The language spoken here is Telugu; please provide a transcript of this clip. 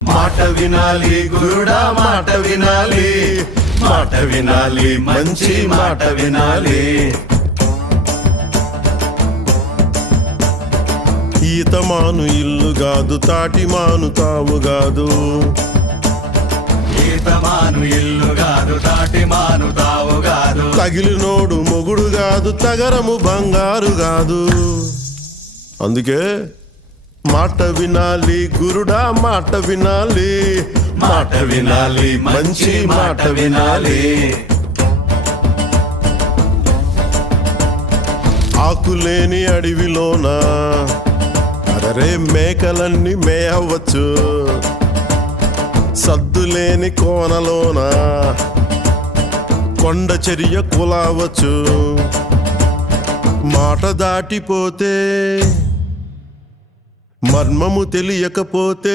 మాట వినాలి గురుడా, మాట వినాలి, మాట వినాలి, మంచి మాట వినాలి. ఈతమాను ఇల్లు గాదు, తాటి మాను తావు గాదు. ఈతమాను ఇల్లు గాదు, తాటి మాను తావు గాదు. తగిలినోడు మొగుడు గాదు, తగరము బంగారు గాదు. అందుకే మాట వినాలి గురుడా, మాట వినాలి, మాట వినాలి, మంచి మాట వినాలి. ఆకులేని అడవిలోన అరే మేకలన్నీ మేయవచ్చు. సద్దులేని కోనలోన కొండ చర్య కులావచ్చు. మాట దాటిపోతే మర్మము తెలియకపోతే